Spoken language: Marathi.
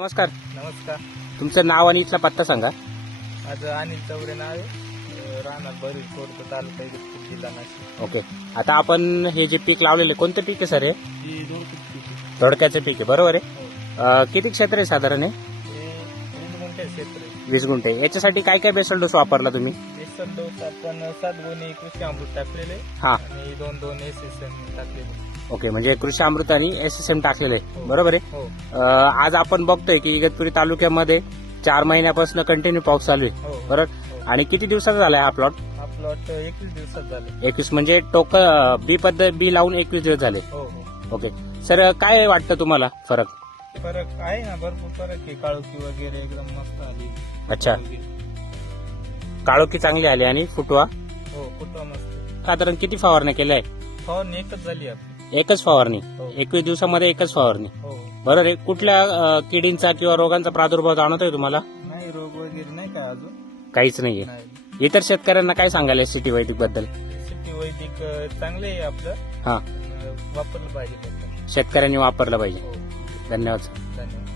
नमस्कार. नमस्कार. तुमचं नाव आणि इथला पत्ता सांगा. माझं अनिल चौरे नाव आहे. राहणार बरील कोर्ट तालुका इगतपुर जिल्हा नाशिक. ओके. आता आपण हे जे पीक लावलेलं आहे, कोणतं पीक आहे सर हे? ही कुठली दोडक्याचं पीक आहे बरोबर आहे? हो. अं, किती क्षेत्र आहे साधारण हे? हे वीस गुंठे क्षेत्र आहे. वीस गुंठे. याच्यासाठी काय काय बेसल डोस वापरला तुम्ही? बेसन डोस आपण सात गुणी कृषी अमृत टाकलेले. हा. आणि दोन दोन एस एस एम टाकलेले. ओके म्हणजे कृषी अमृत आणि एस एस एम टाकलेलं आहे. बरोबर आहे? हो. अं, आज आपण बघतोय की इगतपुरी तालुक्यामध्ये चार महिन्यापासून कंटिन्यू पाऊस चालू आहे. हो. बरोबर? हो. आणि किती दिवसाचा झाला हा प्लॉट हा प्लॉट एकवीस दिवसात झाले. एकवीस म्हणजे टोक बी पद्धत बी लावून एकवीस दिवस झाले. हो हो. ओके. सर काय वाटतं तुम्हाला फरक? फरक आहे ना भरपूर फरक आहे. काळोखी वगैरे एकदम मस्त आली. अच्छा. काळोखी चांगली आली आणि फुटवा? हो कुठं मस्त. साधारण किती फवारण्या केल्या आहे फवारणी एकच झाली आपली. एकच फवारणी. हो. एकवीस दिवसामध्ये एकच फवारणी. हो. बरोबर आहे कुठल्या अं, किडींचा किंवा रोगांचा प्रादुर्भाव जाणवतोय तुम्हाला? नाही रोग वगैरे नाही काय अजून? काहीच नाहीये. नाही. इतर शेतकऱ्यांना काय सांगायला सिटी वैदिकबद्दल? सिटी वैदिक अ, चांगले आहे आपलं. हा. अ, वापरलं पाहिजे. शेतकऱ्यांनी वापरलं पाहिजे. हो. धन्यवाद धन्यवाद.